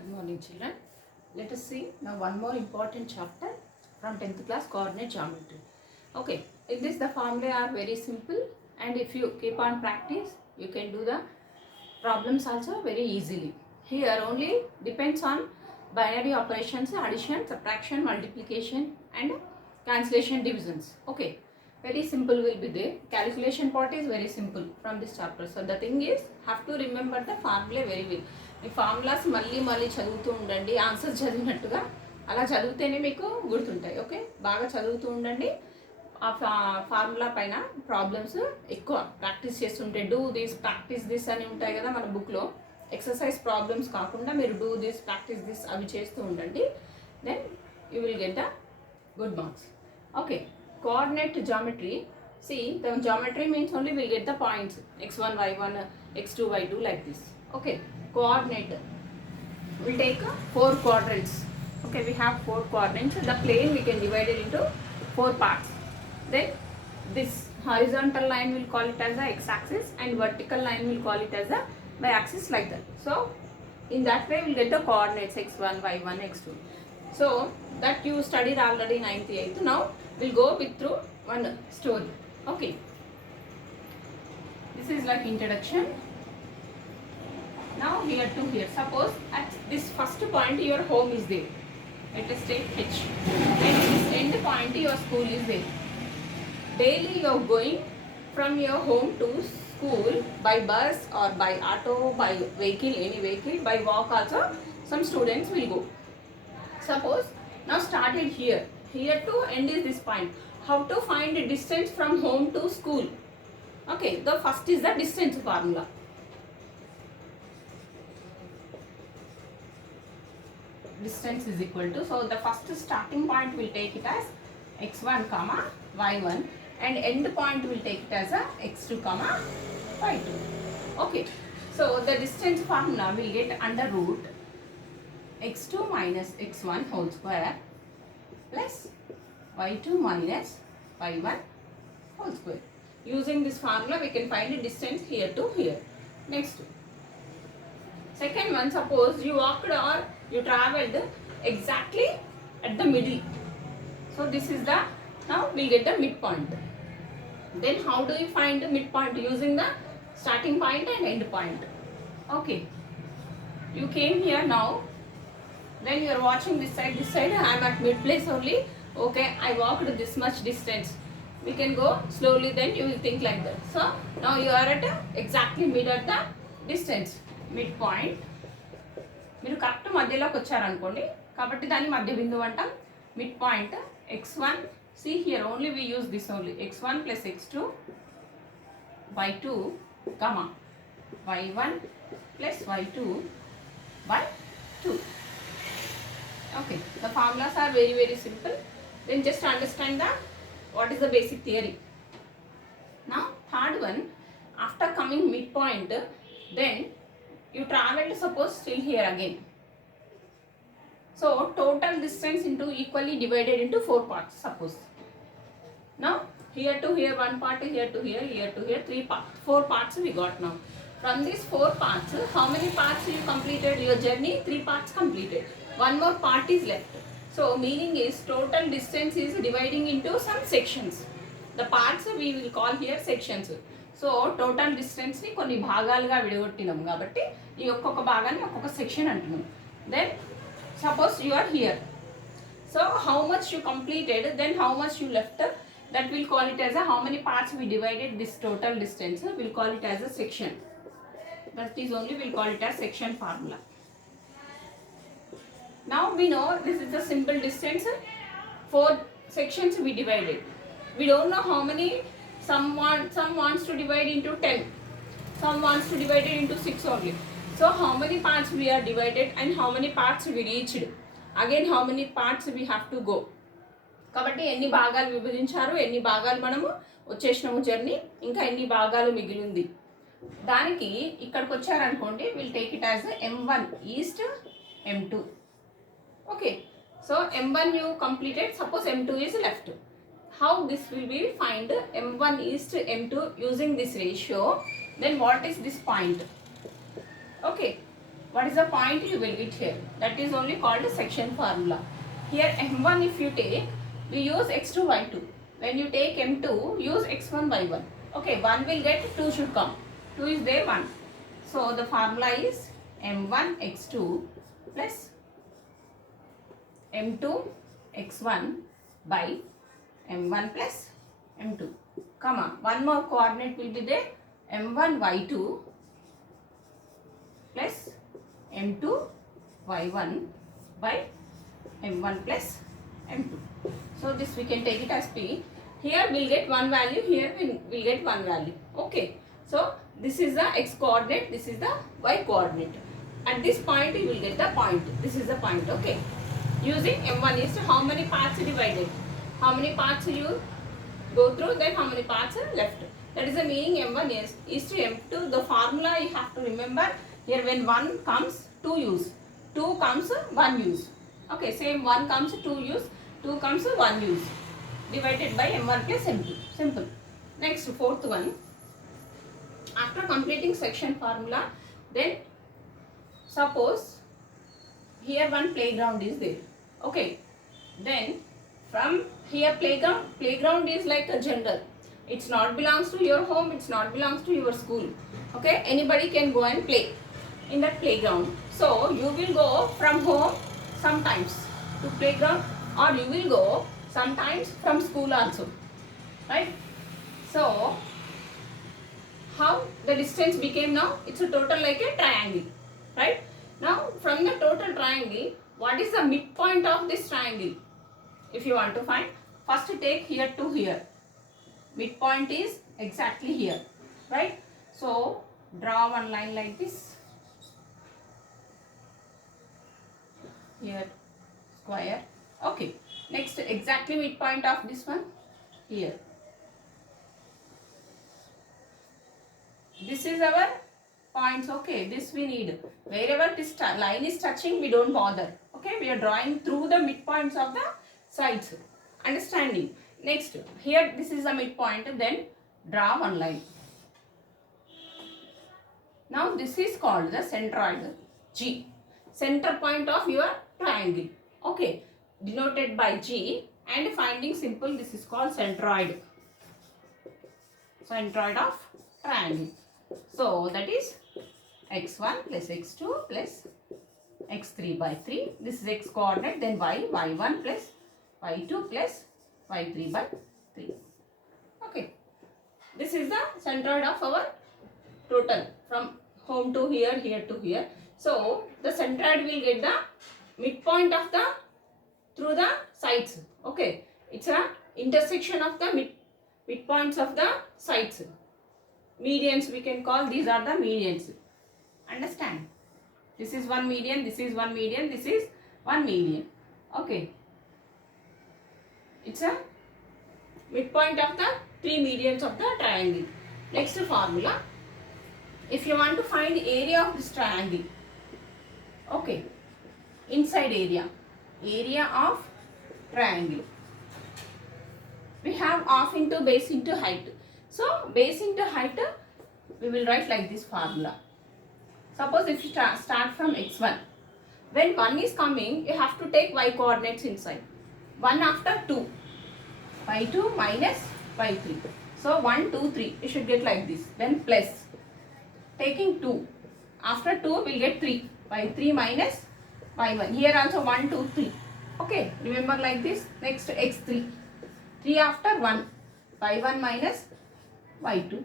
Good morning, children. Let us see now one more important chapter from 10th class coordinate geometry. Okay, in this the formulae are very simple, and if you keep on practice, you can do the problems also very easily. Here only depends on binary operations, addition, subtraction, multiplication and cancellation, divisions. Okay, very simple will be there. Calculation part is very simple from this chapter. So the thing is, have to remember the formula very well. ఈ formulas మళ్ళీ చదువుతూ ఉండండి. Answers చదివినట్టుగా అలా చదివితేనే మీకు గుర్తుంటాయి. Okay, బాగా చదువుతూ ఉండండి. ఆ ఫార్ములా పైన ప్రాబ్లమ్స్ ఎక్కువ ప్రాక్టీస్ చేస్తుంటే డూ దిస్ ప్రాక్టీస్ దిస్ అని ఉంటాయి కదా మన బుక్లో. ఎక్సర్సైజ్ ప్రాబ్లమ్స్ కాకుండా మీరు డూ దిస్ ప్రాక్టీస్ దిస్ అవి చేస్తూ ఉండండి. Then you will get the good marks. Okay, coordinate geometry. See, the geometry means only we'll get the points x1, y1, x2, y2 like this. Okay, coordinate. We'll take 4 quadrants. Okay, we have 4 quadrants. The plane we can divide it into 4 parts. Then this horizontal line we'll call it as the x-axis and vertical line we'll call it as the y-axis like that. So, in that way we'll get the coordinates x1, y1, x2. So that you studied already 9th, 8th. Now we'll go with through one story. Okay, this is like introduction. Now here to here, suppose at this first point your home is there. Let us take H, and this end point your school is there. Daily you are going from your home to school by bus or by auto, by vehicle, any vehicle, by walk also some students will go. Suppose now started here to end is this point. How to find the distance from home to school? Okay, the first is the distance formula. Distance is equal to, so the first starting point will take it as x1 comma y1 and end point will take it as a x2 comma y2. Okay, so the distance formula will get under root x2 minus x1 whole square plus y2 minus y1 whole square. Using this formula we can find the distance here to here. Next, second one, suppose you walked or you travelled exactly at the middle. So this is the, now we get the midpoint. Then how do you find the midpoint? Using the starting point and end point. Okay, you came here now. Then you are watching this side, I am at mid place only. Okay, I walked this much distance. We can go slowly, then you will think like that. So now you are at exactly mid at the distance, midpoint. మీరు correct మధ్యలోకి వచ్చారనుకోండి, కాబట్టి దాన్ని మధ్య బిందువు అంటాం. Mid point x1, see here only we use this only, x1 plus x2 y2 comma y1 plus y2 by 2. Okay, the formulas are very simple. Then just understand the what is the basic theory. Now third one, after coming midpoint, then you traveled suppose still here again. So total distance into equally divided into 4 parts suppose. Now here to here one part, here to here, here to here 3 parts, 4 parts we got now. From these 4 parts, how many parts you completed your journey? 3 parts completed. One more part is left. So meaning is total distance is dividing into some sections. The parts we will call here sections. So total distance ని కొన్ని భాగాలుగా విడగొట్టినాం కాబట్టి ఈ ఒక్కొక్క భాగాన్ని ఒక్కొక్క section అంటున్నాం. Then suppose you are here. So how much you completed, then how much you left, that will call it as a how many parts we divided this total distance, we'll call it as a section. That is only we'll call it as section formula. Now we know this is the simple distance, 4 sections we divided. We don't know how many, some wants to divide into 10, some wants to divide it into 6 only. So how many parts we are divided and how many parts we reached, again how many parts we have to go. కాబట్టి ఎన్ని భాగాలు విభజించారు, ఎన్ని భాగాలు మనము వచ్చేసినాము journey, ఇంకా ఎన్ని భాగాలు మిగిలింది. దానికి ఇక్కడికి వచ్చారనుకోండి, will take it as m1 east m2. Okay, so m1 you completed, suppose m2 is left. How this will be find m1 east m2 using this ratio? Then what is this point? Okay, what is the point you will get here? That is only called a section formula. Here m1 if you take, we use x2 y2. When you take m2, use x1 y1. Okay, 1 will get, 2 should come. 2 is there, 1. So the formula is m1 x2 plus m2 x1 by m1 plus m2, comma, one more coordinate will be there, m1 y2 plus m2 y1 by m1 plus m2. So this we can take it as p. Here we will get one value, here we will get one value. Okay. So this is the x coordinate, this is the y coordinate. At this point you will get the point. This is the point. Okay. Using m1 is how many parts divided. How many parts you go through, then how many parts are left. That is the meaning m1 is to m2. The formula you have to remember. Here when 1 comes, 2 use. 2 comes, 1 use. Okay, same 1 comes, 2 use. 2 comes, 1 use. Divided by m1 plus m2. Simple. Next, fourth one. After completing section formula, then suppose here one playground is there. Okay. Then from here playground is like a gender. It's not belongs to your home, it's not belongs to your school. Okay, anybody can go and play in that playground. So you will go from home sometimes to playground, or you will go sometimes from school also, right? So how the distance became now? It's a total like a triangle, right? Now from the total triangle, what is the midpoint of this triangle? If you want to find, first take here to here. Midpoint is exactly here, right? So draw one line like this. Here square. Okay. Next, exactly midpoint of this one here. This is our points. Okay, this we need. Wherever this line is touching, we don't bother. Okay, we are drawing through the midpoints of the sides. Understanding? Next, here this is the midpoint. Then draw one line. Now this is called the centroid G. Center point of your triangle. Okay, denoted by G, and finding simple, this is called centroid. Centroid of triangle. So that is x1 plus x2 plus x3 by 3. This is x coordinate, then y1 plus y2 plus y3 by 3. Okay. This is the centroid of our total from home to here, here to here. So the centroid will get the midpoint of the through the sides. Okay. It's a intersection of the midpoints of the sides. Medians we can call, these are the medians. Understand? This is one median, this is one median, this is one median. Okay. It's a midpoint of the three medians of the triangle. Next formula. If you want to find area of this triangle. Okay. Inside area. Area of triangle. We have half into base into height. So base into height, we will write like this formula. Suppose if you start from x1. When 1 is coming, you have to take y coordinates inside. 1 after 2. y2 minus y3. So 1, 2, 3. You should get like this. Then plus. Taking 2. After 2, we will get 3. y3 minus y1. Here also 1, 2, 3. Okay. Remember like this. Next x3. 3 after 1. y1 minus y2.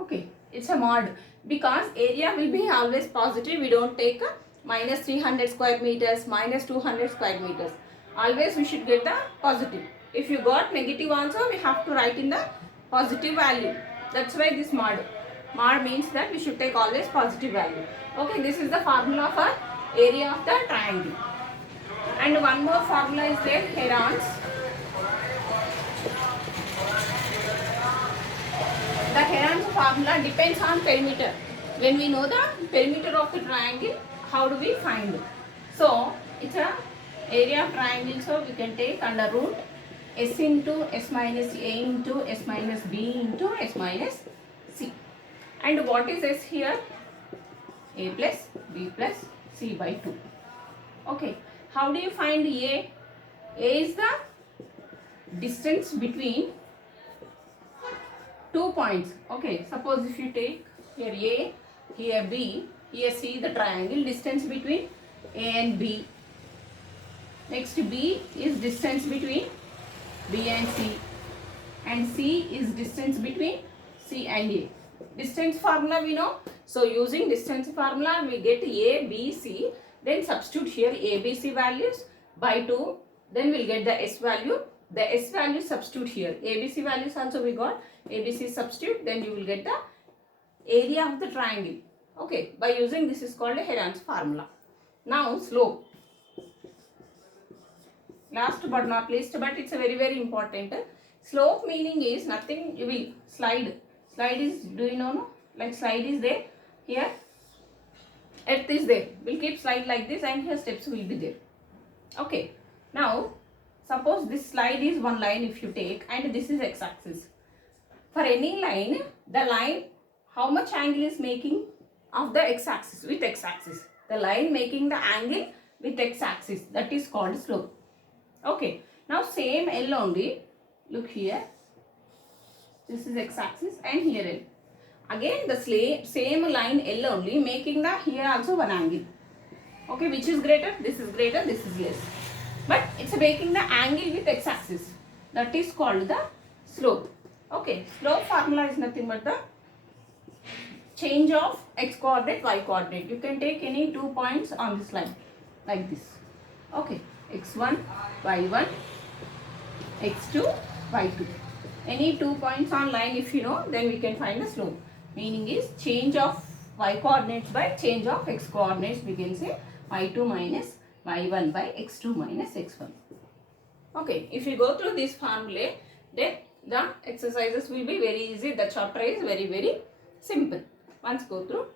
Okay. It's a mod. Because area will be always positive. We don't take minus 300 square meters, minus 200 square meters. Always we should get the positive. If you got negative also, we have to write in the positive value. That's why this mod. Mod means that we should take always positive value. Okay, this is the formula for area of the triangle. And one more formula is there, herons. The herons formula depends on perimeter. When we know the perimeter of the triangle, how do we find it? So, it's a area of triangle, so we can take under root s into s minus a into s minus b into s minus c. And what is s here? A plus b plus C by 2. Okay, how do you find A? A is the distance between 2 points. Okay, suppose if you take here A, here B, here C, the triangle, distance between A and B. Next B is distance between B and C, and C is distance between C and A. Distance formula we know. So using distance formula we get A, B, C. Then substitute here A, B, C values by 2. Then we'll get the S value. The S value substitute here. A, B, C values also we got. A, B, C substitute. Then you will get the area of the triangle. Okay. By using this is called a Heron's formula. Now slope. Last but not least, but it's a very important. Slope meaning is nothing. You will slide. Slide is, do you know? No? Like slide is there. Here earth is there. We'll keep slide like this, and here steps will be there. Okay. Now suppose this slide is one line if you take, and this is x-axis. For any line, the line, how much angle is making of the x-axis with x-axis? The line making the angle with x-axis, that is called slope. Okay, now same L only, look here, this is x-axis and here L. Again the same line L only making the here also one angle. Okay, which is greater? This is greater, this is less. But it's making the angle with x-axis. That is called the slope. Okay, slope formula is nothing but the change of x coordinate, y coordinate. You can take any 2 points on this line like this. Okay, x1, y1, x2, y2. Any 2 points on line if you know, then we can find the slope. Meaning is change of y coordinates by change of x coordinates. We can say y2 minus y1 by x2 minus x1. Okay, if you go through this formula, then the exercises will be very easy. The chapter is very simple. Once go through.